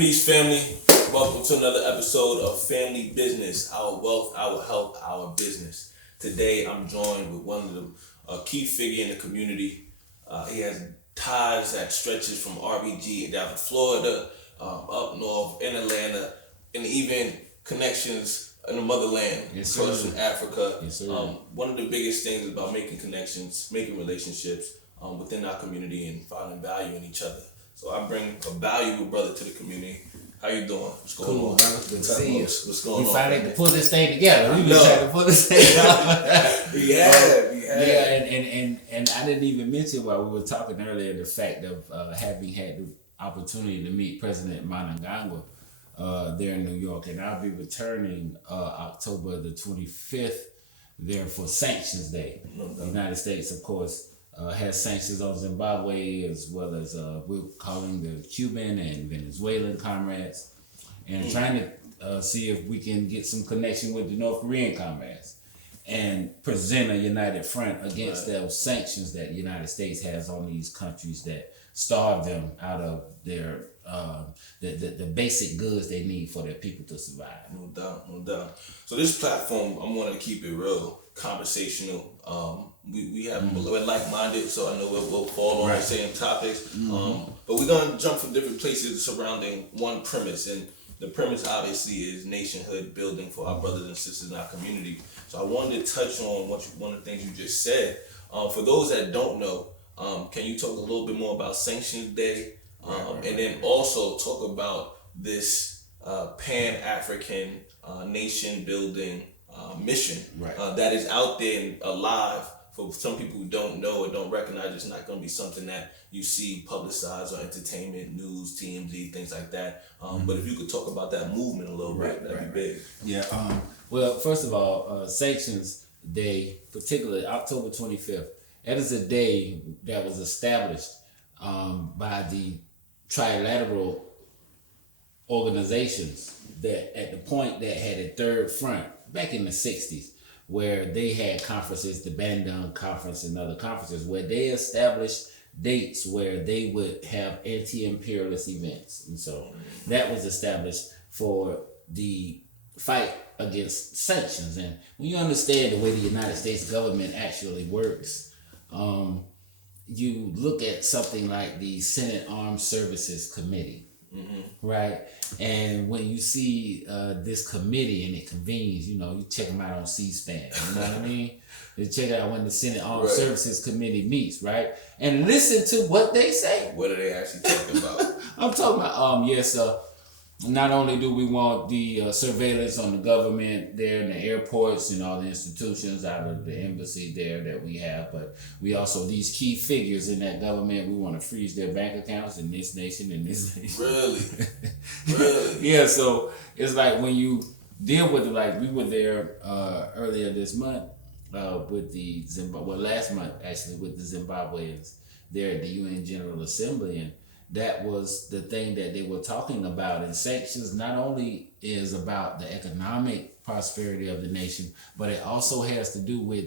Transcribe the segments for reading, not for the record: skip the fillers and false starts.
Peace, family. Welcome to another episode of Family Business, our wealth, our health, our business. Today, I'm joined with one of the key figure in the community. He has ties that stretches from RBG down to Florida, up north, in Atlanta, and even connections in the motherland, yes, across from Africa. Yes, sir. One of the biggest things is about making connections, making relationships within our community and finding value in each other. So I bring a valuable brother to the community. How you doing? What's going cool, on? brother. Good to see you. What's going on? We finally had to put this thing together. We've been trying to put this thing together. we have. Yeah, and I didn't even mention while we were talking earlier the fact of having had the opportunity to meet President Mnangagwa there in New York, and I'll be returning October the 25th there for Sanctions Day. The United States, of course, has sanctions on Zimbabwe, as well as we're calling the Cuban and Venezuelan comrades, and trying to see if we can get some connection with the North Korean comrades and present a united front against those sanctions that the United States has on these countries that starve them out of their the basic goods they need for their people to survive. No doubt. So this platform, I'm going to keep it real conversational. We have we're like-minded, so I know we'll fall on the same topics. But we're going to jump from different places surrounding one premise, and the premise obviously is nationhood building for our brothers and sisters in our community. So I wanted to touch on one of the things you just said. For those that don't know, can you talk a little bit more about Sanctions Day, and then also talk about this Pan-African nation building mission that is out there and alive. For some people who don't know or don't recognize, it's not going to be something that you see publicized on entertainment, news, TMZ, things like that. But if you could talk about that movement a little bit, that'd be big. Yeah. Well, first of all, Sanctions Day, particularly October 25th, that is a day that was established by the trilateral organizations that at the point that had a third front back in the 60s, where they had conferences, the Bandung Conference and other conferences, where they established dates where they would have anti-imperialist events. And so that was established for the fight against sanctions. And when you understand the way the United States government actually works, you look at something like the Senate Armed Services Committee, right? And when you see this committee and it convenes, you check them out on C-SPAN, you know what I mean? You check out when the Senate Armed Services Committee meets, right? And listen to what they say. What are they actually talking about? I'm talking about, not only do we want the surveillance on the government there in the airports and all the institutions out of the embassy there that we have, but we also, these key figures in that government, we want to freeze their bank accounts in this nation and this nation. Really? Yeah, so it's like when you deal with it, like we were there earlier this month with the last month actually, with the Zimbabweans there at the UN General Assembly, and that was the thing that they were talking about. And sanctions not only is about the economic prosperity of the nation, but it also has to do with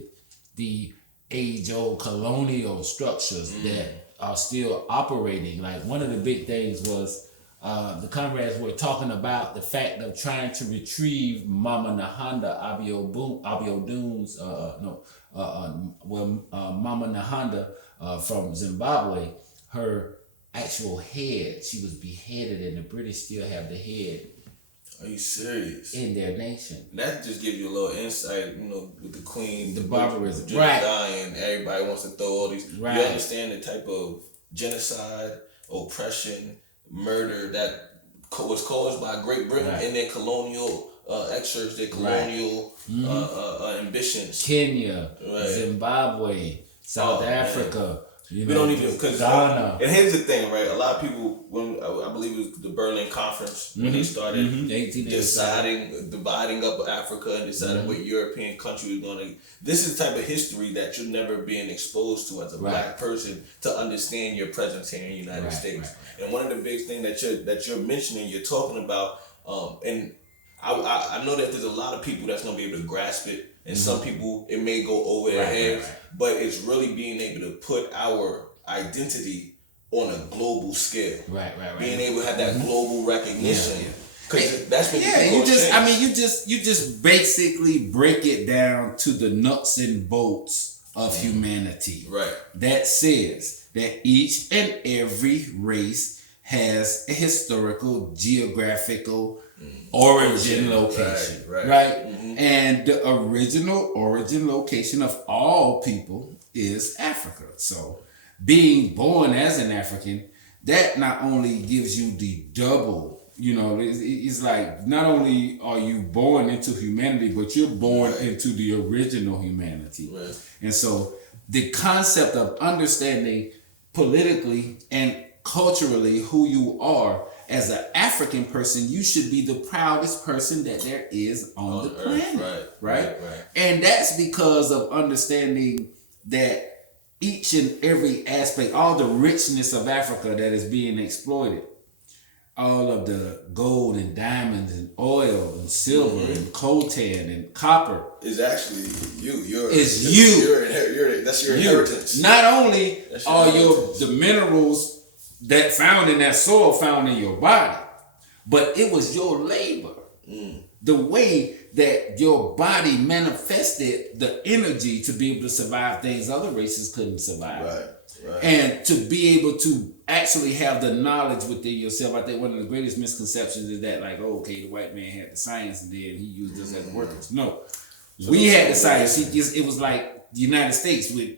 the age-old colonial structures that are still operating. Like one of the big things was the comrades were talking about the fact of trying to retrieve Mama Nahanda Abiodun's Mama Nahanda from Zimbabwe, her actual head. She was beheaded, and the British still have the head. Are you serious? In their nation. That just gives you a little insight, with the Queen, the barbarism, dying. Everybody wants to throw all these. You understand the type of genocide, oppression, murder that was caused by Great Britain and their colonial excerpts, their colonial ambitions. Kenya, Zimbabwe, South Africa. We don't even, because Ghana. And here's the thing, right? A lot of people, when I believe it was the Berlin Conference, when they started dividing up Africa and deciding what European country was going to. This is the type of history that you're never being exposed to as a black person to understand your presence here in the United States. And one of the big things that you're mentioning, you're talking about, and I know that there's a lot of people that's going to be able to grasp it. And some people, it may go over their heads, but it's really being able to put our identity on a global scale. Right. Being able to have that global recognition. Yeah. Because that's when you just basically break it down to the nuts and bolts of humanity. Right. That says that each and every race has a historical, geographical origin location. Right? Mm-hmm. And the original origin location of all people is Africa. So being born as an African, that not only gives you the double, it's like not only are you born into humanity, but you're born into the original humanity. Right. And so the concept of understanding politically and culturally who you are as an African person, you should be the proudest person that there is on the planet. Right. And that's because of understanding that each and every aspect, all the richness of Africa that is being exploited, all of the gold and diamonds and oil and silver and coltan and copper is actually you. That's your inheritance. Not only are the minerals that found in that soil found in your body, but it was your labor. The way that your body manifested the energy to be able to survive things other races couldn't survive. Right. And to be able to actually have the knowledge within yourself. I think one of the greatest misconceptions is that, like, the white man had the science and then he used us as workers. No. We had the science. It was like the United States with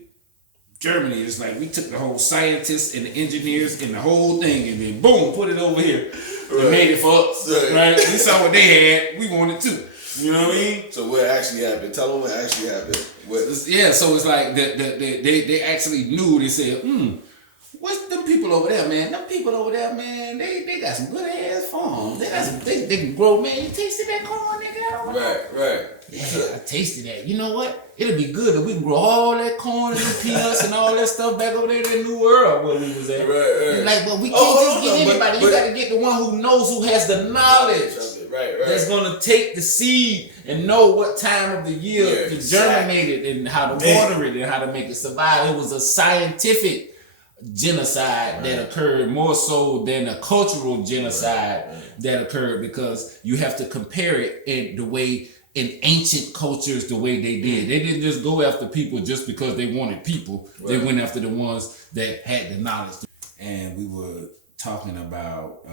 Germany. It's like we took the whole scientists and the engineers and the whole thing and then boom, put it over here. And made it for us. Right? We saw what they had. We wanted too. You know what I mean? So what actually happened? Tell them what actually happened. So it's like they actually knew. They said, what's them people over there, man? Them people over there, man, they got some good ass farms. They can grow, man. You tasted that corn they got over there? Right. Yeah, I tasted that. You know what? It'll be good if we can grow all that corn and the peanuts and all that stuff back over there in the New World where we was at. Right. Like, but we can't just get anybody. You got to get the one who knows, who has the knowledge. Right. That's gonna take the seed and know what time of the year to germinate it and how to water it and how to make it survive. It was a scientific genocide that occurred more so than a cultural genocide that occurred, because you have to compare it in the way in ancient cultures the way they did. They didn't just go after people just because they wanted people. They went after the ones that had the knowledge. And we were talking about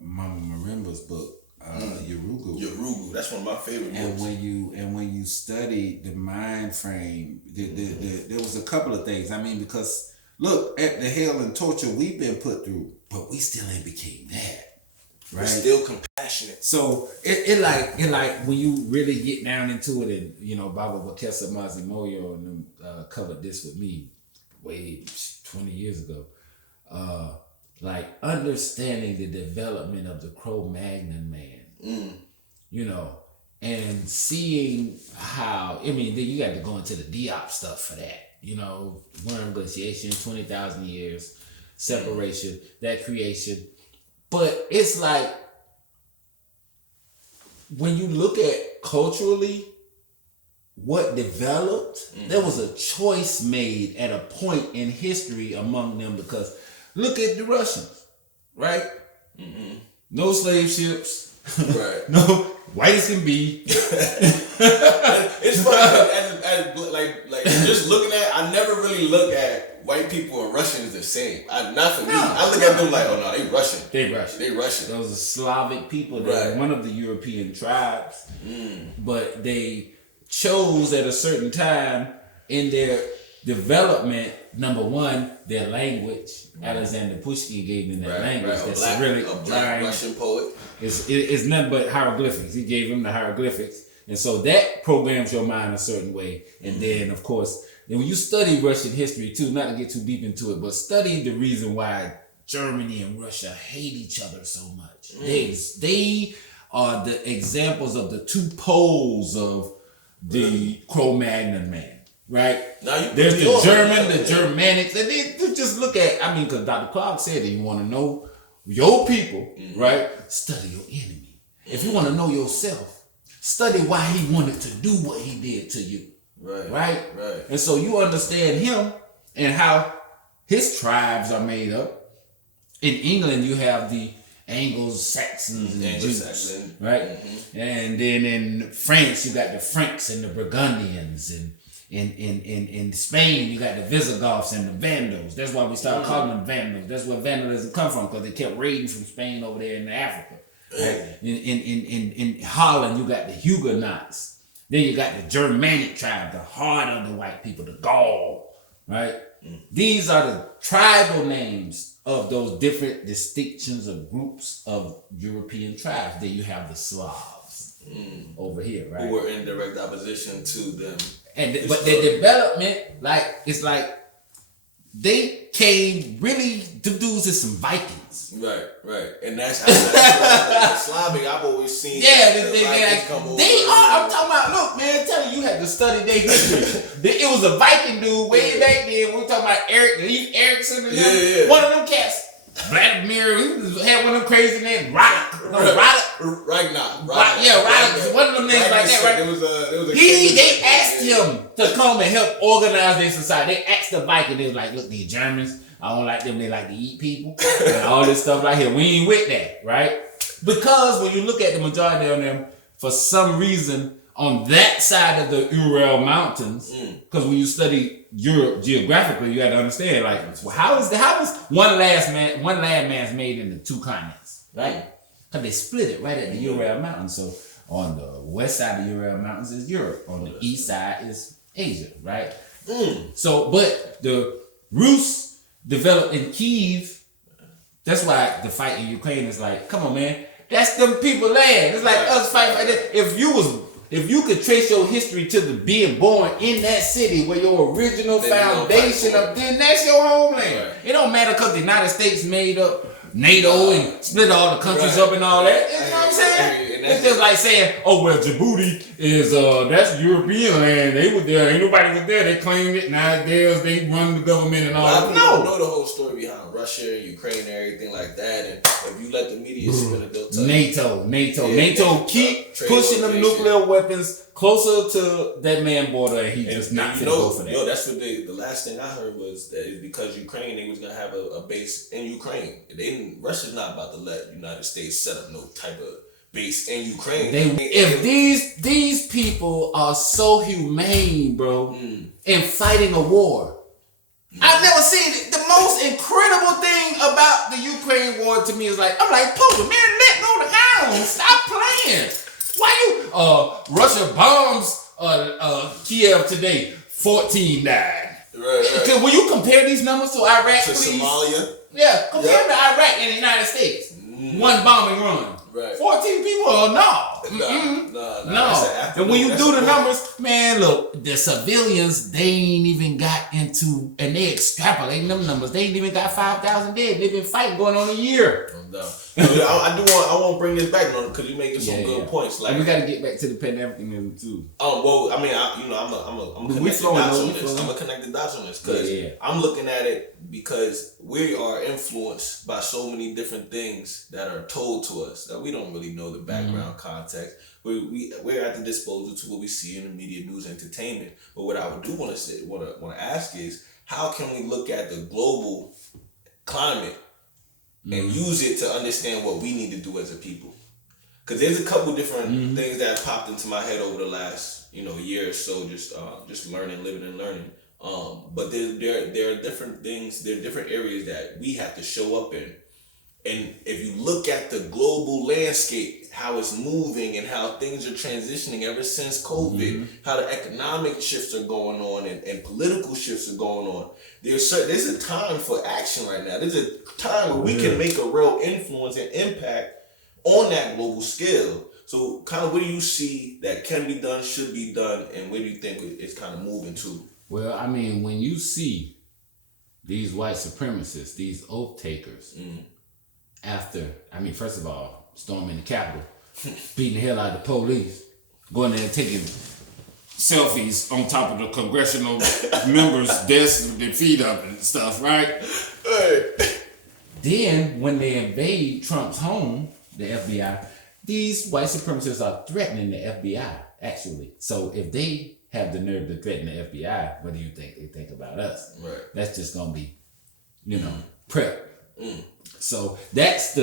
Mama Marimba's book. Yorugu, that's one of my favorite books. And when you study the mind frame, there was a couple of things. I mean, because look at the hell and torture we've been put through, but we still ain't became that. Right? We're still compassionate. So it like when you really get down into it, and Baba Bakessa Mazimoyo and them covered this with me way 20 years ago. Like understanding the development of the Cro-Magnon man, and seeing how, then you got to go into the Diop stuff for that, worm glaciation, 20,000 years, separation, that creation. But it's like, when you look at culturally what developed, there was a choice made at a point in history among them, because look at the Russians, right? No slave ships, right? No, white as can be. It's funny, as like just looking at, I never really look at white people and Russians the same. Not for me. I look at them like, oh no, they Russian. They Russian. Those are Slavic people. They're one of the European tribes, but they chose at a certain time in their development, number one, their language. Alexander Pushkin gave them that language. That's a black Russian poet. It's nothing but hieroglyphics. He gave them the hieroglyphics. And so that programs your mind a certain way. And then, of course, when you study Russian history too, not to get too deep into it, but study the reason why Germany and Russia hate each other so much. They are the examples of the two poles of the Cro-Magnon man. Right? Now there's the German, the Germanics, and they just look at, because Dr. Clark said that you want to know your people, right? Study your enemy. If you want to know yourself, study why he wanted to do what he did to you. Right? And so you understand him and how his tribes are made up. In England, you have the Anglo-Saxons and the Jews, right? And then in France, you got the Franks and the Burgundians, and in Spain, you got the Visigoths and the Vandals. That's why we started calling them Vandals. That's where vandalism come from, because they kept raiding from Spain over there in Africa. Right? In Holland, you got the Huguenots. Then you got the Germanic tribe, the heart of the white people, the Gaul, right? These are the tribal names of those different distinctions of groups of European tribes. Then you have the Slavs over here, right? Who were in direct opposition to them. But the development, it's like they came really, them dudes is some Vikings. Right. And that's how Slavic, I've always seen. Yeah, they are. I'm talking about, look, man, tell you had to study their history. It was a Viking dude way back then. We were talking about Erickson and them. Yeah. One of them cats. Vladimir, he had one of them crazy names, Ragnar. Yeah, one of them names like that, right? They asked him to come and help organize their society. They asked the Viking, they was like, look, these Germans, I don't like them, they like to eat people, and all this stuff right here. We ain't with that, right? Because when you look at the majority of them, for some reason, on that side of the Ural Mountains, because when you study Europe geographically, you got to understand, how was one landmass made into two continents, right? Because they split it right at the Ural Mountains. So on the west side of the Ural Mountains is Europe, on the east side is Asia, right? So, but the Rus developed in Kiev. That's why the fight in Ukraine is like, come on, man, that's them people land. It's like us fighting like that. If you could trace your history to the being born in that city where your original foundation of, then that's your homeland. Right. It don't matter because the United States made up NATO and split all the countries up and all that. You know what I'm saying? It's just like saying, oh, well, Djibouti is, that's European land. They were there. Ain't nobody was there. They claimed it. Now it's theirs. They run the government and all that. No. Know the whole story behind Russia and Ukraine and everything like that. And if you let the media spin it, they'll tell NATO. NATO keep pushing them nuclear weapons closer to that man border, and he just not fit to go for that. Yo, that's what the last thing I heard was that it's because Ukraine, they was gonna have a base in Ukraine. Russia's not about to let United States set up no type of base in Ukraine. If these people are so humane, bro, in fighting a war. I've never seen it. The most incredible thing about the Ukraine war to me is I'm like, Poker, man, let go the hounds. Stop playing. Why you Russia bombs Kiev today, 14 died. Right. Will you compare these numbers to Iraq, please? Somalia? Yeah, compare them to Iraq and the United States. One bombing run. Right. 14 people? No. And when you do the numbers, man, look, the civilians, they ain't even got into, and they extrapolating them numbers. They ain't even got 5,000 dead. They've been fighting going on a year. No. I want to bring this back, because you're making some good points. And we got to get back to the pandemic too. Well, I mean, I'm a connected dots on this because I'm looking at it because we are influenced by so many different things that are told to us that we don't really know the background context. We're at the disposal to what we see in the media, news, entertainment. But what I do want to ask is, how can we look at the global climate and use it to understand what we need to do as a people? Because there's a couple different things that have popped into my head over the last year or so, just learning, living and learning. But there are different things, there are different areas that we have to show up in. And if you look at the global landscape, how it's moving and how things are transitioning ever since COVID, how the economic shifts are going on and political shifts are going on, there's a time for action right now. There's a time where we can make a real influence and impact on that global scale. So kind of what do you see that can be done, should be done, and where do you think it's kind of moving to? Well, I mean, when you see these white supremacists, these oath takers, first of all, storming the Capitol, beating the hell out of the police, going there and taking selfies on top of the congressional members' desks with their feet up and stuff, right? Then, when they invade Trump's home, the FBI, these white supremacists are threatening the FBI, actually. So if they have the nerve to threaten the FBI, what do you think they think about us? Right. That's just going to be, prep. So that's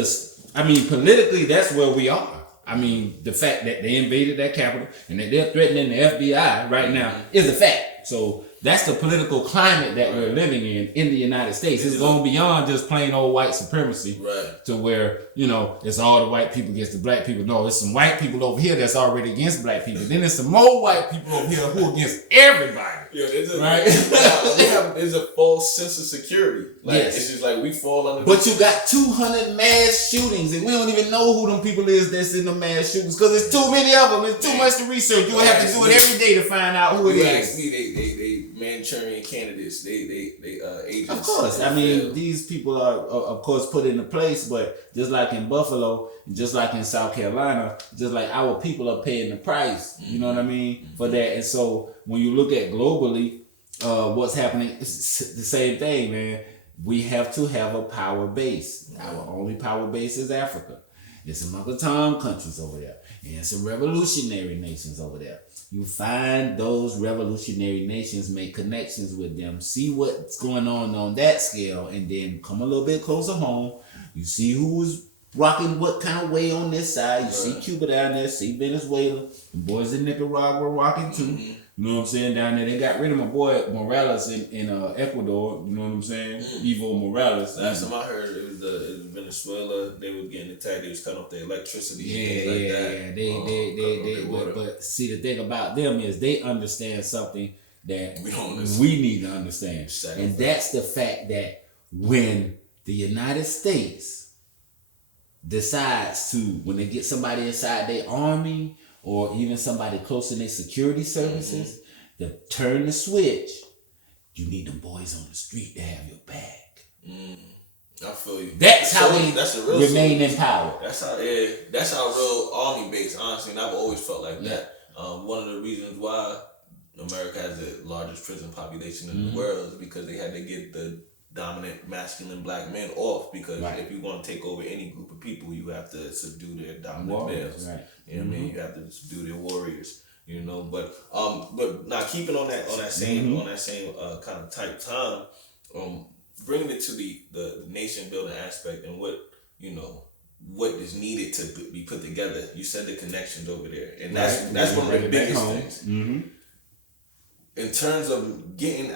politically, that's where we are. I mean, the fact that they invaded that capital and that they're threatening the FBI right now is a fact. So that's the political climate that we're living in the United States. It's going beyond just plain old white supremacy to where, it's all the white people against the black people. No, there's some white people over here that's already against black people. Then there's some more white people over here who are against everybody. Yeah, there's a false sense of security. It's just like we fall under. But you got 200 mass shootings, and we don't even know who them people is that's in the mass shootings because there's too many of them. It's too much to research. You'll have to do it every day to find out who it is. They Manchurian candidates. They agents. Of course, these people are of course put into place, but just like in Buffalo, just like in South Carolina, just like our people are paying the price. You know what I mean for that, and so. When you look at globally, what's happening, it's the same thing, man. We have to have a power base. Our only power base is Africa. There's some other countries over there. And some revolutionary nations over there. You find those revolutionary nations, make connections with them, see what's going on that scale, and then come a little bit closer home. You see who's rocking what kind of way on this side. You see Cuba down there, see Venezuela. The boys in Nicaragua rocking too. You know what I'm saying? Down there, they got rid of my boy Morales in Ecuador. You know what I'm saying? Evo Morales. Last time I heard, it was Venezuela. They were getting attacked. They was cutting off the electricity. And things like that. But see, the thing about them is they understand something that we need to understand, and that's the fact that when the United States decides to, when they get somebody inside their army, or even somebody close in their security services, to turn the switch, you need them boys on the street to have your back. I feel you. That's how we remain in power. That's how real army base, honestly, and I've always felt like that. One of the reasons why America has the largest prison population in the world is because they had to get the dominant masculine black men off, because if you want to take over any group of people, you have to subdue their dominant males. You know what I mean? You have to subdue their warriors. But now keeping on that same kind of type time, bringing it to the nation building aspect and what is needed to be put together. You said the connections over there, and that's one of the biggest things. In terms of getting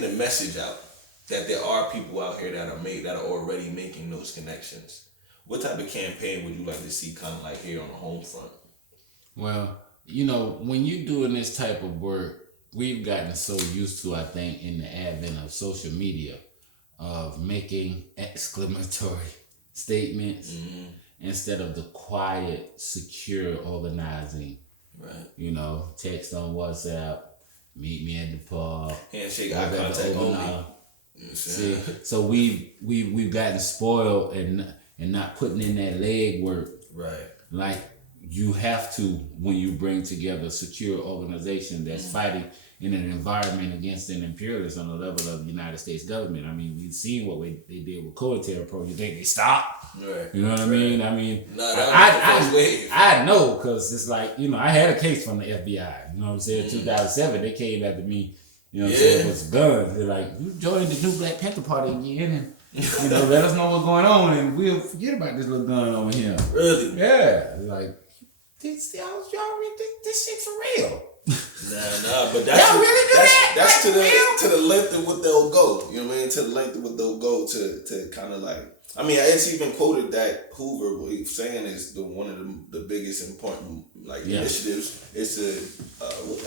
the message out that there are people out here that are already making those connections. What type of campaign would you like to see kind of like here on the home front? Well, when you're doing this type of work, we've gotten so used to, I think, in the advent of social media, of making exclamatory statements instead of the quiet, secure organizing. Right. Text on WhatsApp, meet me at the park, handshake, eye contact only. See, so we've gotten spoiled and not putting in that leg work. Right. Like you have to, when you bring together a secure organization that's fighting in an environment against an imperialist on the level of the United States government. I mean, we've seen what they did with COINTELPRO. You think they stopped? Right. You know what I mean? I know, because it's like, I had a case from the FBI. You know what I'm saying? 2007, they came after me. You know what I'm saying? With guns. They're like, you joined the new Black Panther Party again, and let us know what's going on, and we'll forget about this little gun over here. Really? Yeah. Like, y'all really think this shit for real? Nah, but that's to the length of what they'll go. You know what I mean? To the length of what they'll go to kind of like. I mean, it's even quoted that Hoover, what he was saying is one of the biggest important initiatives is to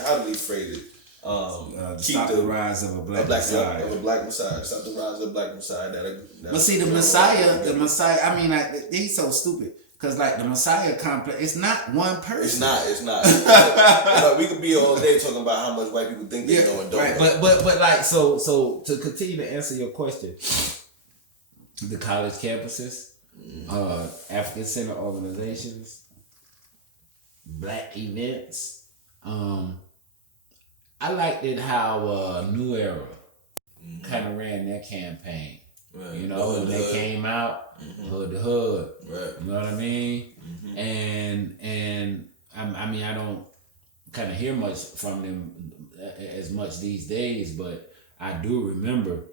how did he phrase it? Keep the rise of a black Messiah. Of a black Messiah. Stop the rise of a black Messiah. But see, the Messiah. I mean, he's so stupid. Because the Messiah complex, it's not one person. It's not. We could be all day talking about how much white people think they know and don't. Right. But so to continue to answer your question, the college campuses, African Center organizations, black events. I liked it how New Era kind of ran their campaign. Right. When they came out, hood to hood. Right. You know what I mean? And I mean, I don't kind of hear much from them as much these days, but I do remember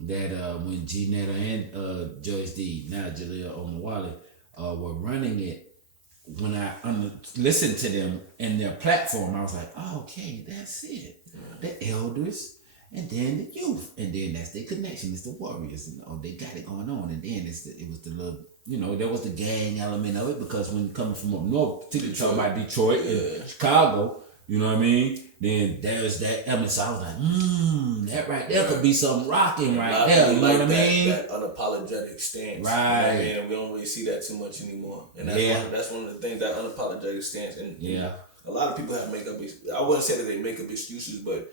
that when G Netta and Judge D, now Jaleel Omawale, were running it, when I listened to them and their platform, I was like, oh, okay, that's it. The elders and then the youth. And then that's their connection. It's the warriors. And they got it going on. And then it was the little, there was the gang element of it, because when coming from up north, particularly talking about Detroit and Chicago, you know what I mean? Then there's that element. So I was like, that right there could be something rocking right there. You know what I mean? That unapologetic stance. Right. You know what I mean? And we don't really see that too much anymore. And that's one of the things, that unapologetic stance. And a lot of people have I wouldn't say that they make up excuses, but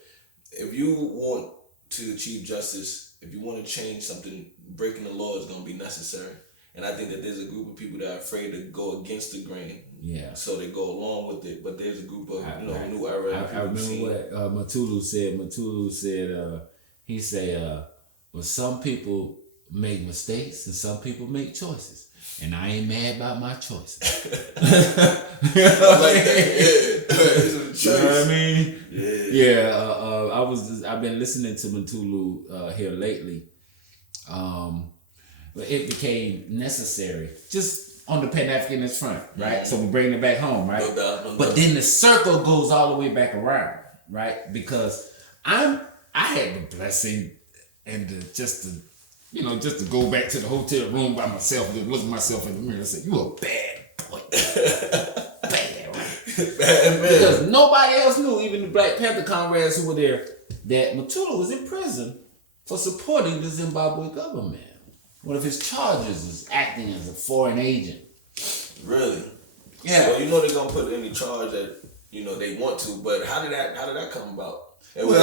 if you want to achieve justice, if you want to change something, breaking the law is going to be necessary. And I think that there's a group of people that are afraid to go against the grain. Yeah. So they go along with it. But there's a group of, new era. I remember what Matulu said. Matulu said, he said, well, some people make mistakes and some people make choices. And I ain't mad about my choices. You know what I mean? Yeah. I've been listening to Matulu here lately. But it became necessary just on the Pan-Africanist front, right? Mm-hmm. So we bring it back home, right? No doubt. But then the circle goes all the way back around, right? Because I had the blessing and just to go back to the hotel room by myself and look at myself in the mirror and say, you a bad boy. Bad, right? Bad man. Because nobody else knew, even the Black Panther comrades who were there, that Matulu was in prison for supporting the Zimbabwe government. One of his charges is acting as a foreign agent. Really? Yeah. Well, they're gonna put any charge that they want to, but how did that come about? And was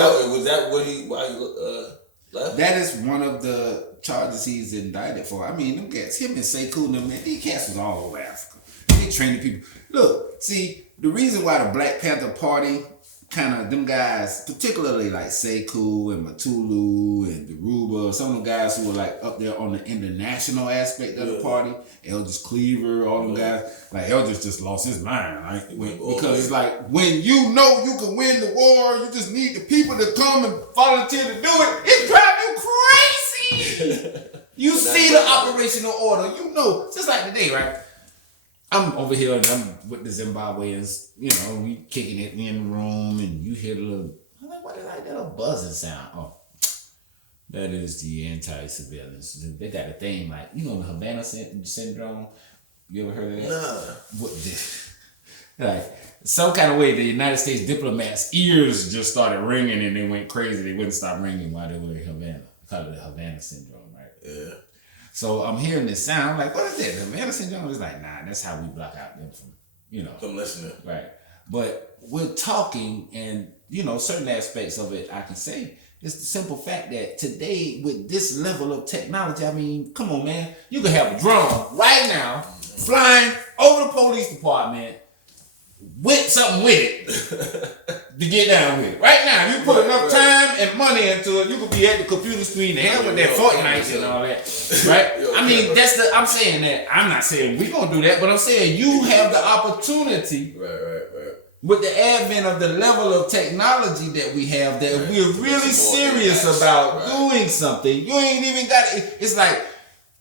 that why he left? That is one of the charges he's indicted for. I mean, them cats, him and Sekou, man, these cats was all over Africa. They training people. Look, see, the reason why the Black Panther Party, kind of them guys, particularly like Sekou and Matulu and Deruba, some of the guys who were like up there on the international aspect of the party, Eldridge Cleaver, all them guys, like Eldridge just lost his mind, right? Because it's like, when you know you can win the war, you just need the people to come and volunteer to do it. It drives you crazy. You see the operational order, just like today, right? I'm over here and I'm with the Zimbabweans, we kicking it in the room and you hear the little, I'm like, what is that little buzzing sound? Oh, that is the anti-surveillance. They got a thing like, the Havana syndrome. You ever heard of that? Nah. What like, some kind of way the United States diplomats' ears just started ringing and they went crazy. They wouldn't stop ringing while they were in Havana. They call it the Havana syndrome, right? Yeah. So I'm hearing this sound, I'm like, what is that? The Havana syndrome? It's like, nah, that's how we block out them from, From listening. Right. But we're talking and, certain aspects of it I can say. It's the simple fact that today, with this level of technology, I mean, come on, man. You can have a drone right now flying over the police department with something with it to get down with it. Right now, you put enough time and money into it, you could be at the computer screen to hell with that Fortnite and all that. Right? I mean, I'm saying that. I'm not saying we're going to do that, but I'm saying you have the opportunity. Right. With the advent of the level of technology that we have, that we're really serious about doing something. You ain't even got it. It's like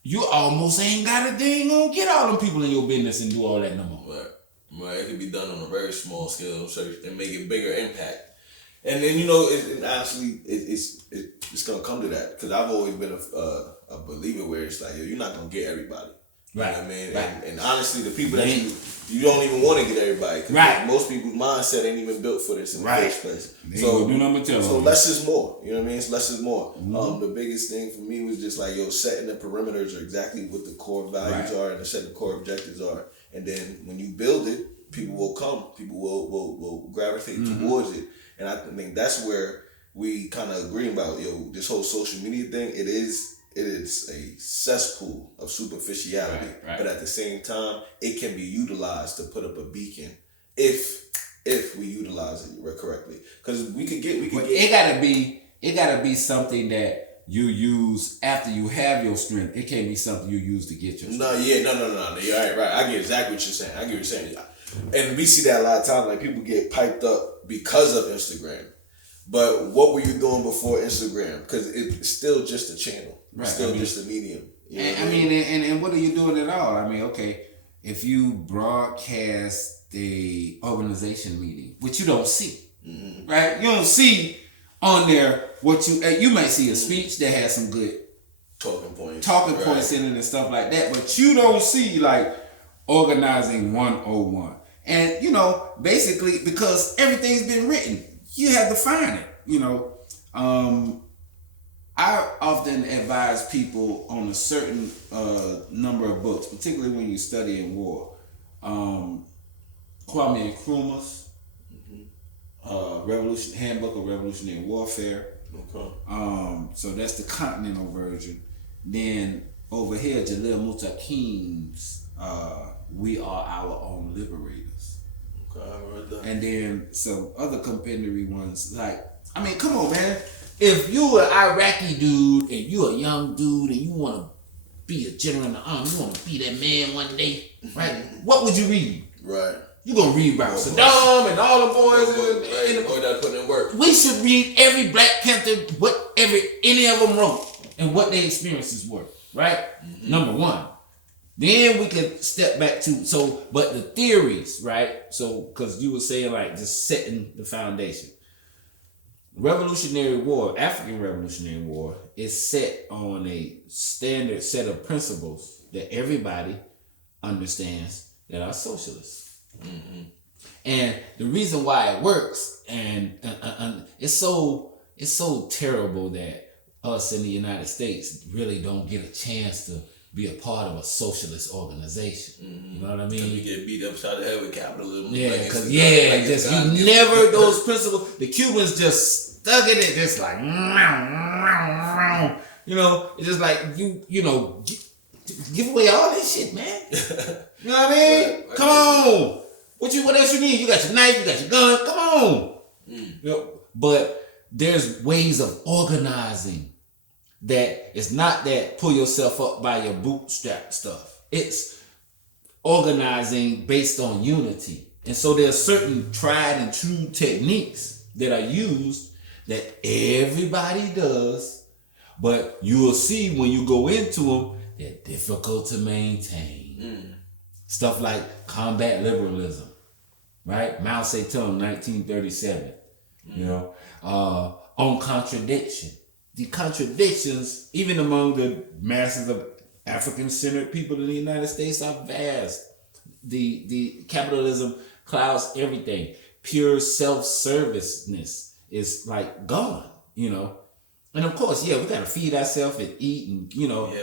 you almost ain't got a dang on get all them people in your business and do all that no more. Right. It can be done on a very small scale and make a bigger impact. And then honestly, it's gonna come to that because I've always been a believer where it's like, you're not gonna get everybody. Right. You know what I mean? Right. And honestly, the people that you don't even want to get everybody. Right. Most people's mindset ain't even built for this in the first place. So less is more. You know what I mean? It's less is more. Mm-hmm. The biggest thing for me was just like, setting the perimeters are exactly what the core values are and setting the core objectives are. And then when you build it, people will come. People will gravitate towards it. And I think that's where we kind of agree about, this whole social media thing. It is a cesspool of superficiality, right. But at the same time, it can be utilized to put up a beacon if we utilize it correctly. Because it gotta be something that you use after you have your strength. It can't be something you use to get your strength. No. You're right. I get exactly what you're saying. And we see that a lot of times. Like, people get piped up because of Instagram. But what were you doing before Instagram? Because it's still just a channel. Right. It's still just a medium. You know and what are you doing at all? I mean, okay, if you broadcast the organization meeting, which you don't see, right? You don't see on there what you might see a speech that has some good talking points in it and stuff like that, but you don't see like organizing 101. And basically because everything's been written, you have to find it. I often advise people on a certain number of books, particularly when you're studying war. Kwame Nkrumah's Handbook of Revolutionary Warfare. Okay. So that's the continental version. Then over here, Jalil Mutakim's We Are Our Own Liberators. Okay, I read that. And then some other compendiary ones. Like, I mean, come on, man. If you an Iraqi dude and you a young dude and you want to be a general in the army, you want to be that man one day, right? What would you read? Right. You gonna read about Saddam and all the boys that putting in work. We should read every Black Panther, any of them wrote and what their experiences were, right? Number one. Then we could step back to but the theories, right? So because you were saying like just setting the foundation. Revolutionary War, African Revolutionary War, is set on a standard set of principles that everybody understands that are socialists. And the reason why it works, and it's so terrible that us in the United States really don't get a chance to be a part of a socialist organization. You know what I mean? We get beat upside the head with capitalism. Yeah, because you never those principles. The Cubans just stuck in it, just like it's just like give away all this shit, man. You know what I mean? Right. Come on. What else you need? You got your knife, you got your gun. Come on. But there's ways of organizing that it's not that pull yourself up by your bootstrap stuff. It's organizing based on unity. And so there's certain tried and true techniques that are used that everybody does, but you will see when you go into them, they're difficult to maintain. Stuff like combat liberalism, right? Mao Zedong, 1937, on contradiction. The contradictions, even among the masses of African-centered people in the United States, are vast. The capitalism clouds everything. Pure self-serviceness is like gone, And of course, we gotta feed ourselves and eat and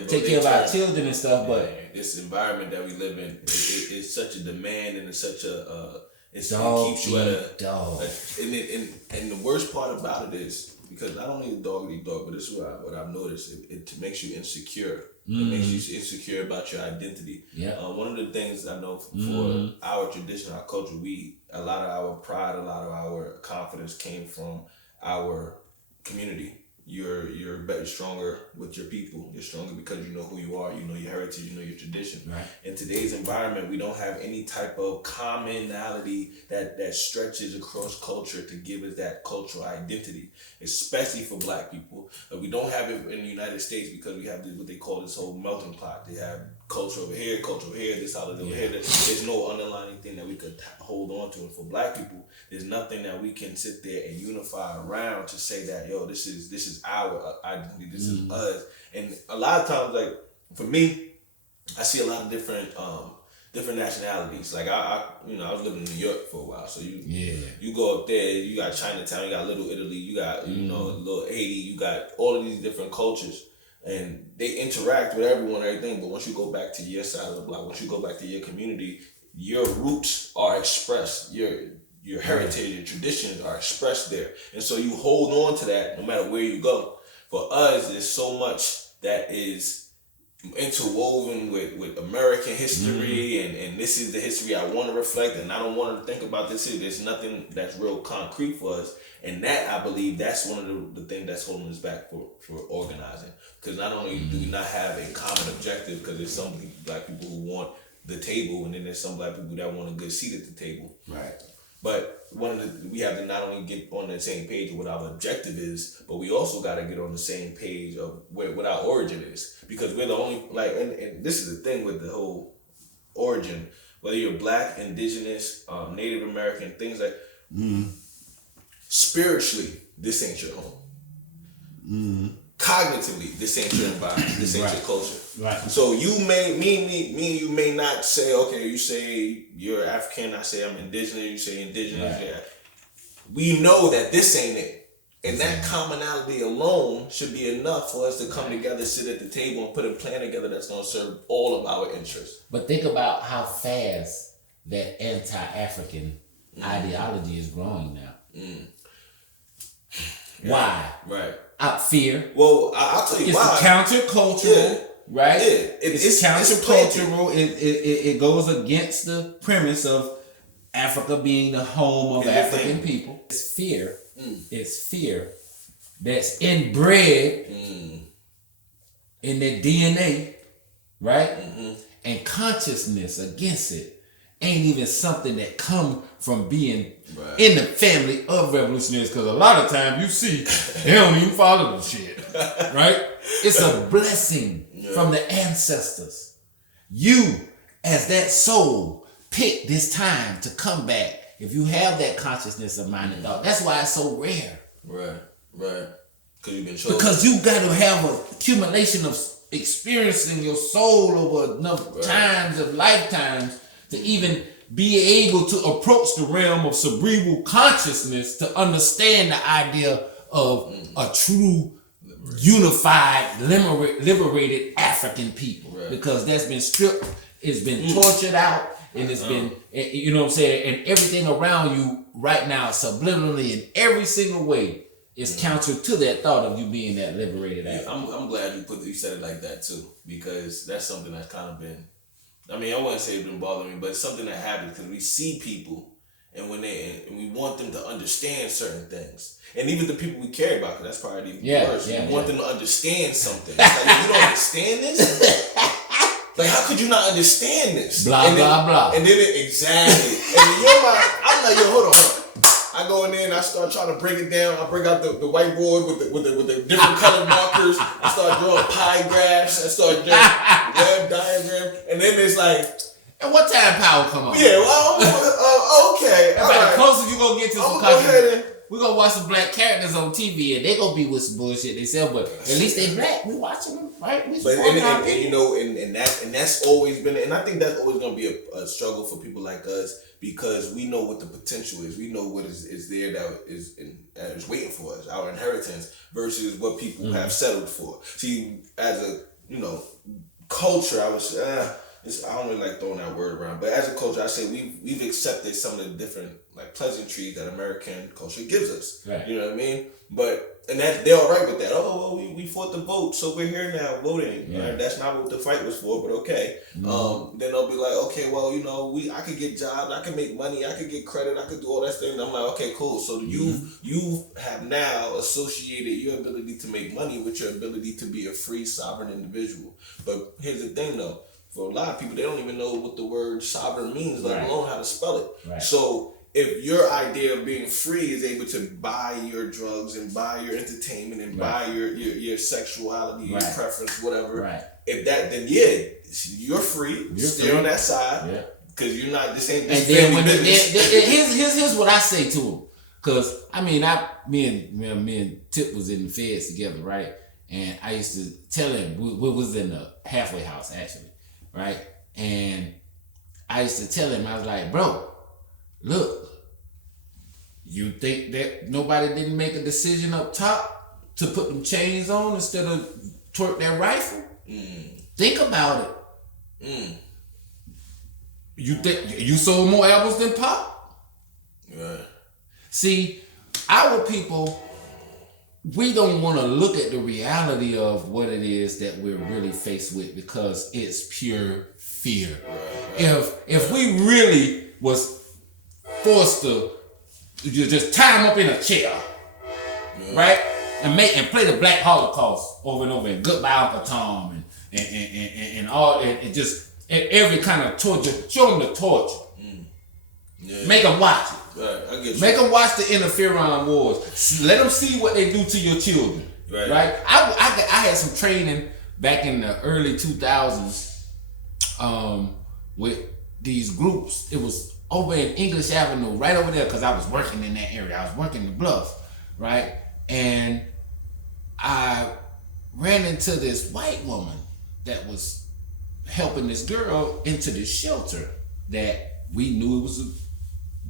take care of our children and stuff. But this environment that we live in is such a demand and it's such it keeps you at a dog. And the worst part about it is because not only the dog eat dog, but this is what I've noticed. It makes you insecure. It makes you insecure about your identity. One of the things I know for our tradition, our culture, a lot of our pride, a lot of our confidence came from our community. You're better, stronger with your people. You're stronger because you know who you are. You know your heritage. You know your tradition. Right. In today's environment, we don't have any type of commonality that stretches across culture to give us that cultural identity, especially for Black people. We don't have it in the United States because we have what they call this whole melting pot. They have culture over here, this holiday over here. There's no underlying thing that we could hold on to. And for Black people, there's nothing that we can sit there and unify around to say that, this is our identity, this is us. And a lot of times, like for me, I see a lot of different nationalities. Like I was living in New York for a while, so you go up there, you got Chinatown, you got Little Italy, you got Little Haiti, you got all of these different cultures, and they interact with everyone and everything. But once you go back to your side of the block, once you go back to your community, your roots are expressed. Your heritage and traditions are expressed there. And so you hold on to that no matter where you go. For us, there's so much that is interwoven with American history and this is the history I want to reflect and I don't want to think about this here. There's nothing that's real concrete for us. And that, I believe, that's one of the things that's holding us back for organizing. Because not only do we not have a common objective, because there's some Black people who want the table and then there's some Black people that want a good seat at the table. Right. But we have to not only get on the same page of what our objective is, but we also got to get on the same page of what our origin is, because we're the only and this is the thing with the whole origin, whether you're Black, Indigenous, Native American, things like spiritually, this ain't your home. Cognitively, this ain't your environment, this ain't your culture. Right. So you may, me and you may not say, okay, you say you're African, I say I'm indigenous, you say indigenous. Right. Yeah. We know that this ain't it. And that commonality alone should be enough for us to come together, sit at the table, and put a plan together that's going to serve all of our interests. But think about how fast that anti-African ideology is growing now. Yeah. Why? Right. Out fear. Well, I'll tell you It's why. countercultural, right? Yeah. It's countercultural. It goes against the premise of Africa being the home of African people. It's fear. It's fear that's inbred in their DNA, right? And consciousness against it ain't even something that come from being in the family of revolutionaries, because a lot of times you see they don't even follow the shit, right? It's a blessing from the ancestors. You, as that soul, pick this time to come back. If you have that consciousness of mind and thought, that's why it's so rare. Right. Because you've been chosen. Because you got to have an accumulation of experiencing your soul over enough times of lifetimes to even be able to approach the realm of cerebral consciousnness to understand the idea of a true, unified, liberated African people. Because that's been stripped, it's been tortured out, and it's been, you know what I'm saying, and everything around you right now, subliminally in every single way, is counter to that thought of you being that liberated African. I'm glad you said it like that too, because that's something that's kind of been, I mean, I wouldn't say it's been bothering me, but it's something that happens because we see people and and we want them to understand certain things. And even the people we care about, because that's probably the worst. We want them to understand something. It's like, you don't understand this? Like, how could you not understand this? Blah, blah. And then exactly. And in your mind, I'm like, yo, hold on. I go in there and I start trying to break it down. I bring out the whiteboard with the different colored markers. I start drawing pie graphs. I start doing web diagram. And then it's like, and what time power come on? Yeah, well, okay. The closer you gonna get to some country, we're gonna watch some black characters on TV, and they gonna be with some bullshit themselves. But at least they black. We watching them, right? We and you know, and that's always been, and I think that's always gonna be a struggle for people like us, because we know what the potential is. We know what is there that is waiting for us, our inheritance, versus what people have settled for. See, as a culture, I don't really like throwing that word around, but as a culture, I say we've accepted some of the different pleasantries that American culture gives us. Right. You know what I mean? And that they're all right with that. Oh, well, we fought the vote, so we're here now voting. Yeah. Right? That's not what the fight was for, but okay. Then they'll be like, okay, well, I could get jobs, I could make money, I could get credit, I could do all that stuff. And I'm like, okay, cool. So you have now associated your ability to make money with your ability to be a free, sovereign individual. But here's the thing, though. For a lot of people, they don't even know what the word sovereign means, let alone how to spell it. Right. So if your idea of being free is able to buy your drugs and buy your entertainment and buy your sexuality, your preference, whatever, if that, then you're free. Stay on that side, because you're not. This ain't this family business. Here's what I say to them, because I mean, me and Tip was in the feds together, right? And I used to tell him we was in the halfway house actually. Right? And I used to tell him, I was like, bro, look, you think that nobody didn't make a decision up top to put them chains on instead of twerk that rifle? Think about it. You think you sold more albums than Pop? Right. See, our people, we don't want to look at the reality of what it is that we're really faced with, because it's pure fear. If we really was forced to just tie them up in a chair, right, and play the Black Holocaust over and over, and Goodbye Uncle Tom, and all, and just every kind of torture, show them the torture, make them watch it. Right, I get you. Make them watch the interferon wars. Let them see what they do to your children. Right. I had some training back in the early 2000s with these groups. It was over in English Avenue, right over there, because I was working in that area. I was working the Bluff, right? And I ran into this white woman that was helping this girl into this shelter that we knew it was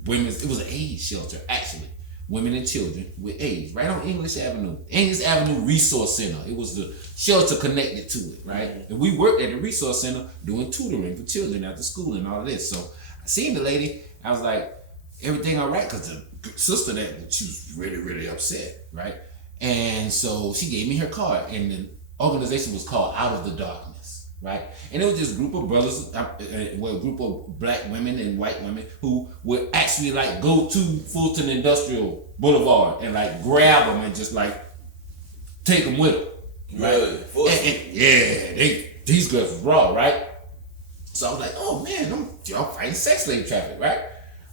it was an AIDS shelter, actually. Women and children with AIDS, right on English Avenue. English Avenue Resource Center. It was the shelter connected to it, right? And we worked at the Resource Center doing tutoring for children after school and all of this. So I seen the lady, I was like, everything all right? Because the sister, she was really, really upset, right? And so she gave me her card, and the organization was called Out of the Darkness, right? And it was this group of brothers, a group of black women and white women who would actually like go to Fulton Industrial Boulevard and like grab them and just like take them with them, right? Really? These girls was raw, right? So I was like, oh man, y'all fighting sex slave traffic, right?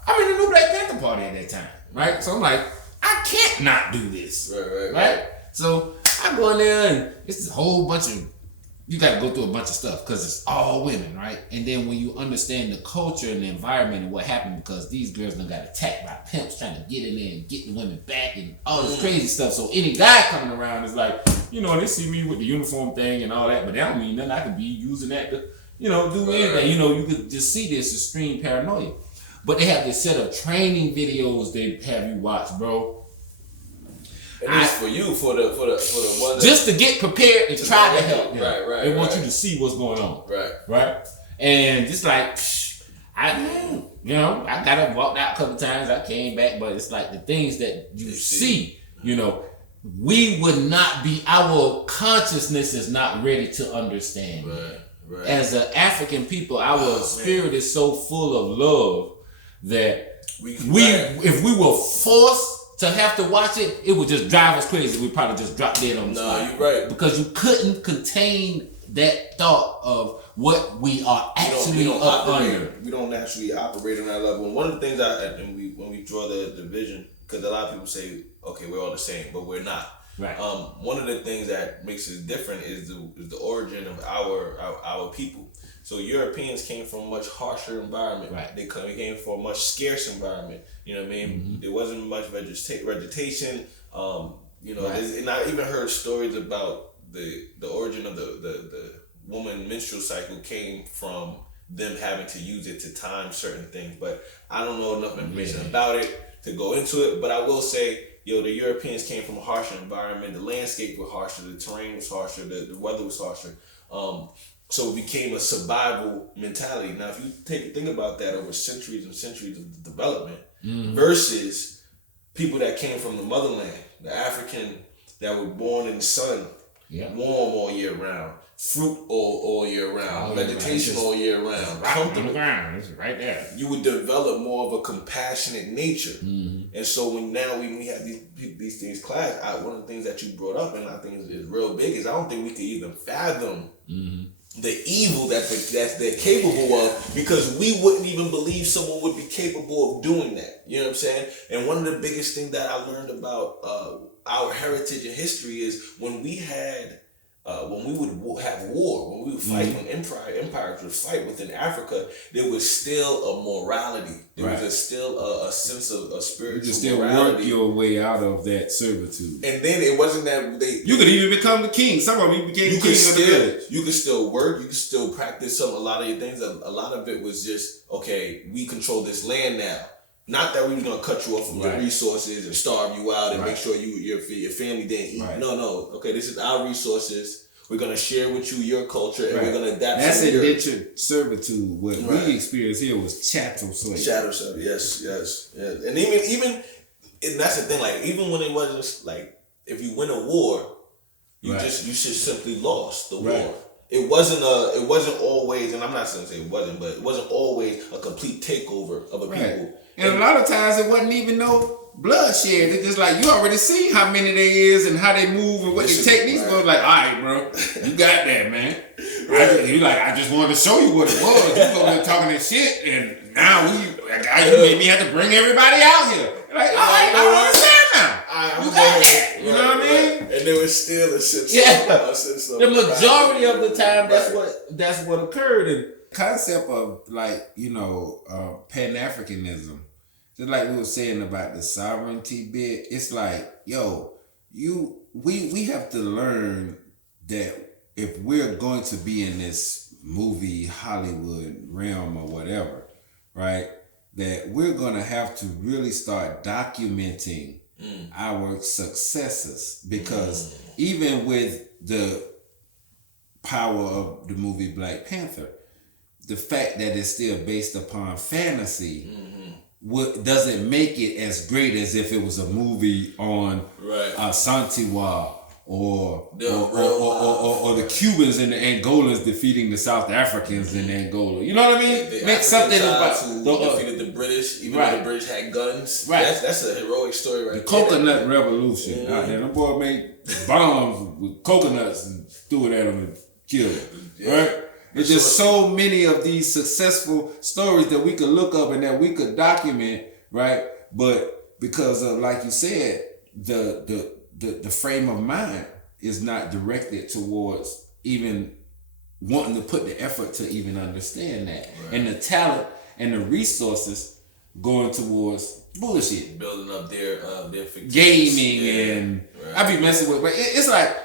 I'm in the new Black Panther Party at that time, right? So I'm like, I can't not do this, right? So I go in there and it's a whole bunch of, you got to go through a bunch of stuff because it's all women, right? And then when you understand the culture and the environment and what happened, because these girls done got attacked by pimps trying to get in there and get the women back and all this crazy stuff. So any guy coming around is like, they see me with the uniform thing and all that, but that don't mean nothing. I could be using that to, do anything. You could just see this extreme paranoia. But they have this set of training videos they have you watch, bro. And it's for you, for the one just to get prepared and try to help them. Right. They want you to see what's going on. Right. And just like, I gotta walk out a couple times. I came back, but it's like the things that you see, we would not be, our consciousness is not ready to understand. Right. As an African people, our spirit is so full of love that if we were forced to have to watch it, it would just drive us crazy. We'd probably just drop dead on the spot. No, you're right. Because you couldn't contain that thought of what we are actually up under. We don't naturally operate on that level. And one of the things when we draw the division, because a lot of people say, okay, we're all the same, but we're not. Right. One of the things that makes us different is the origin of our people. So Europeans came from a much harsher environment. Right. They came from a much scarce environment. You know what I mean? Mm-hmm. There wasn't much vegetation. And I even heard stories about the origin of the woman menstrual cycle came from them having to use it to time certain things. But I don't know enough information about it to go into it. But I will say, the Europeans came from a harsher environment. The landscape was harsher. The terrain was harsher. The weather was harsher. So it became a survival mentality. Now, if you think about that over centuries and centuries of development versus people that came from the motherland, the African that were born in the sun, warm all year round, fruit all year round, vegetation all year round, comfortable. It's right there. You would develop more of a compassionate nature. And so when we have these things clash, one of the things that you brought up, and I think is real big, is I don't think we could even fathom the evil that they're capable of, because we wouldn't even believe someone would be capable of doing that. You know what I'm saying? And one of the biggest things that I learned about our heritage and history is when we would have war, when we would fight, when empires would fight within Africa, there was still a morality. There was still a sense of a spiritual you still morality. Work your way out of that servitude. And then it wasn't that you could even become the king. Some of you became the king of the village. You could still work. You could still practice a lot of your things. A lot of it was just, okay, we control this land now. Not that we were gonna cut you off from your resources and starve you out and make sure your family didn't eat. Right. No. Okay, this is our resources. We're gonna share with you your culture, and we're gonna adapt. That's indentured servitude. What we experienced here was chattel slavery. Chattel slavery, yes. And even and that's the thing. Like, even when it wasn't like, if you win a war, you just simply lost the war. It wasn't always, and I'm not saying it wasn't, but it wasn't always a complete takeover of a people. And a lot of times it wasn't even no bloodshed. It's just like, you already see how many there is and how they move and what they techniques go. Like, all right, bro, you got that, man. I just wanted to show you what it was. You over there talking that shit, and now You made me have to bring everybody out here. Like, all right, I don't understand now. You got that. You know what I mean? And they were still a shit. The majority of the time, that's what occurred. And concept of Pan-Africanism, just like we were saying about the sovereignty bit, it's like, we have to learn that if we're going to be in this movie Hollywood realm or whatever, right, that we're going to have to really start documenting our successes, because even with the power of the movie Black Panther, the fact that it's still based upon fantasy doesn't make it as great as if it was a movie on Santiwa or the Cubans and the Angolans defeating the South Africans in Angola. You know what I mean? Make something about defeated the British, even though the British had guns. Right. That's a heroic story, right? The coconut revolution. Out there, the boy made bombs with coconuts and threw it at them and killed them. Right? There's just so many of these successful stories that we could look up and that we could document, right? But because of, like you said, the frame of mind is not directed towards even wanting to put the effort to even understand that. Right. And the talent and the resources going towards bullshit. Building up their gaming and I be messing with, but it's like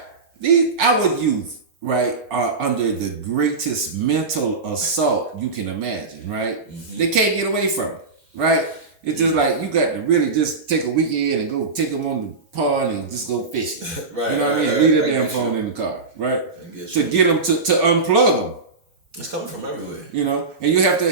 our youth, right, are under the greatest mental assault you can imagine, right? Mm-hmm. They can't get away from it, right? It's just like you got to really just take a weekend and go take them on the pond and just go fishing. Right, you know what I mean? Leave the damn phone in the car, right? To get them to unplug them. It's coming from everywhere. You know, and you have to,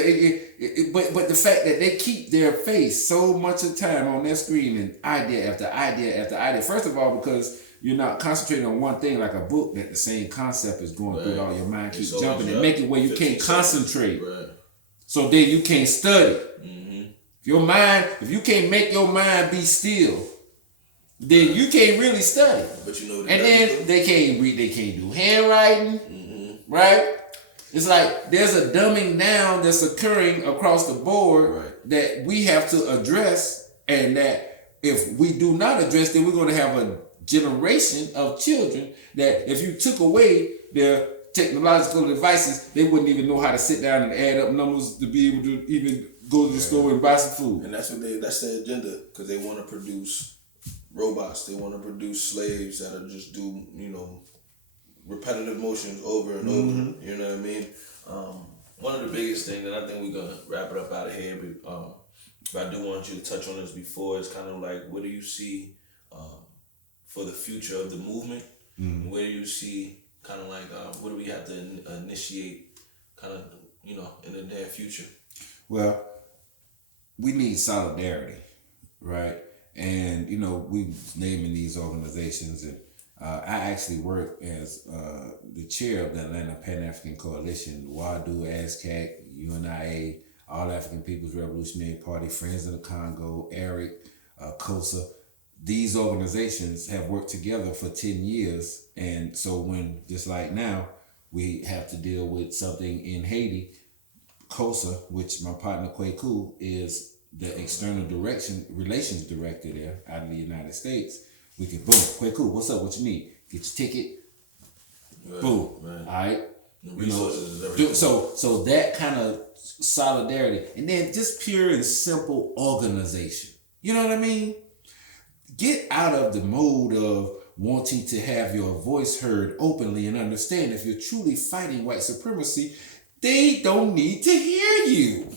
but the fact that they keep their face so much of the time on their screen and idea after idea after idea. First of all, because you're not concentrating on one thing like a book that the same concept is going through all your mind, keep jumping and make it where you can't concentrate. Right. So then you can't study. Mm-hmm. If you can't make your mind be still, then you can't really study. But you know what and then they can't read, they can't do handwriting, right? It's like there's a dumbing down that's occurring across the board that we have to address, and that if we do not address, then we're going to have a generation of children that if you took away their technological devices, they wouldn't even know how to sit down and add up numbers to be able to even go to the store and buy some food. And that's their agenda, because they want to produce robots. They want to produce slaves that'll just do, repetitive motions over and over. You know what I mean? One of the biggest things, and I think we're gonna wrap it up out of here, but I do want you to touch on this before, is kind of like, what do you see for the future of the movement? Mm-hmm. Where do you see kind of like what do we have to initiate kind of in the near future? Well, we need solidarity, right? And we naming these organizations, and I actually work as the chair of the Atlanta Pan-African Coalition, WADU, ASCAC, UNIA, All African People's Revolutionary Party, Friends of the Congo, ERIC, COSA. These organizations have worked together for 10 years. And so when, just like now, we have to deal with something in Haiti, COSA, which my partner Kwaku is the external relations director there out of the United States. We can boom, Kwaku, what's up? What you need? Get your ticket. Right, boom. Right. All right. So that kind of solidarity, and then just pure and simple organization. You know what I mean? Get out of the mode of wanting to have your voice heard openly, and understand if you're truly fighting white supremacy, they don't need to hear you.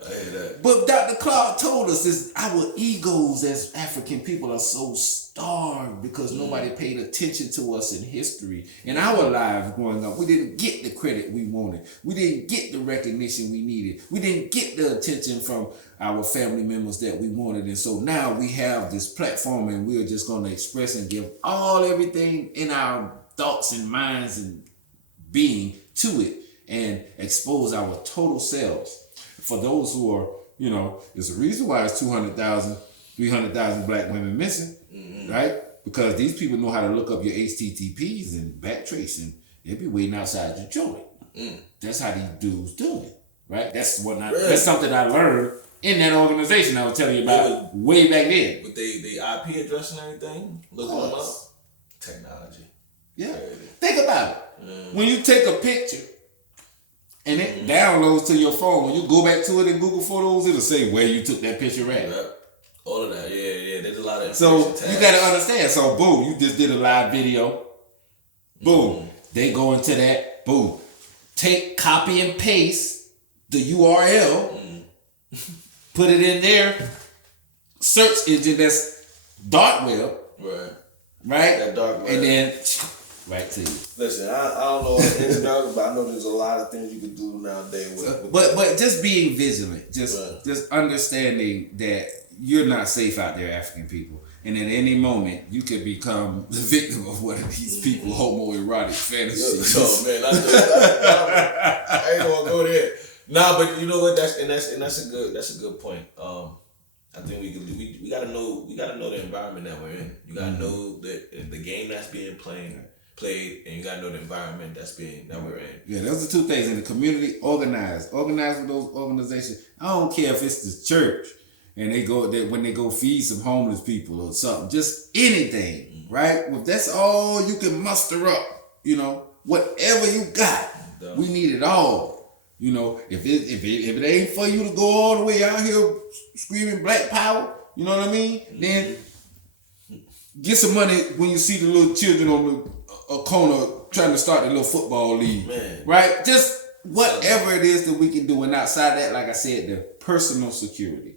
I hear that. But Dr. Clark told us is our egos as African people are so starved because nobody paid attention to us in history. In our lives growing up, we didn't get the credit we wanted. We didn't get the recognition we needed. We didn't get the attention from our family members that we wanted. And so now we have this platform, and we're just going to express and give everything in our thoughts and minds and being to it, and expose our total selves. For those who are, there's a reason why it's 200,000, 300,000 black women missing, right? Because these people know how to look up your HTTPs and backtrace, and they'll be waiting outside your joint. That's how these dudes do it. right? That's that's something I learned in that organization I was telling you about way back then. With they IP address and everything, looking them up. Technology. Yeah. Think about it. When you take a picture and it downloads to your phone, when you go back to it in Google Photos, it'll say where you took that picture at. Yep. All of that. Yeah. There's a lot of So you gotta understand. So boom, you just did a live video. Boom. They go into that. Boom. Copy and paste the URL. Put it in there. Search engine that's dark web. Right? That dark web. And then right to you. Listen, I don't know what ins and outs, but I know there's a lot of things you can do nowadays. But just being vigilant, just understanding that you're not safe out there, African people, and at any moment you could become the victim of one of these people homoerotic fantasies. So man, I ain't gonna go there. Nah, but you know what? That's a good point. I think we gotta know the environment that we're in. You gotta know the game that's being played, and you gotta know the environment that we're in. Yeah, those are two things. In the community, organize with those organizations. I don't care if it's the church and when they go feed some homeless people or something, just anything, right? Well, that's all you can muster up. Whatever you got, we need it all. If it ain't for you to go all the way out here screaming Black Power, you know what I mean? Then get some money when you see the little children on a corner trying to start a little football league, right? Just whatever it is that we can do, and outside that, like I said, the personal security.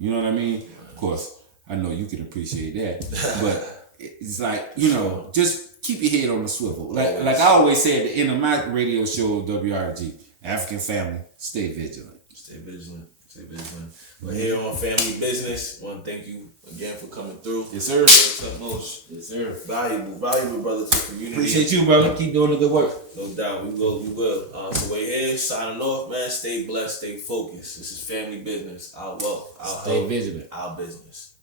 You know what I mean? Of course, I know you can appreciate that, but it's like just keep your head on the swivel. Like I always said at the end of my radio show, WRG. African family, stay vigilant. Stay vigilant. We're here on Family Business. Want to thank you again for coming through. Yes, sir. Thutmose. Yes, sir. Valuable brother to the community. Appreciate you, brother. Keep doing the good work. No doubt, we will. So we're here, signing off, man. Stay blessed, stay focused. This is Family Business. Stay vigilant. Our business.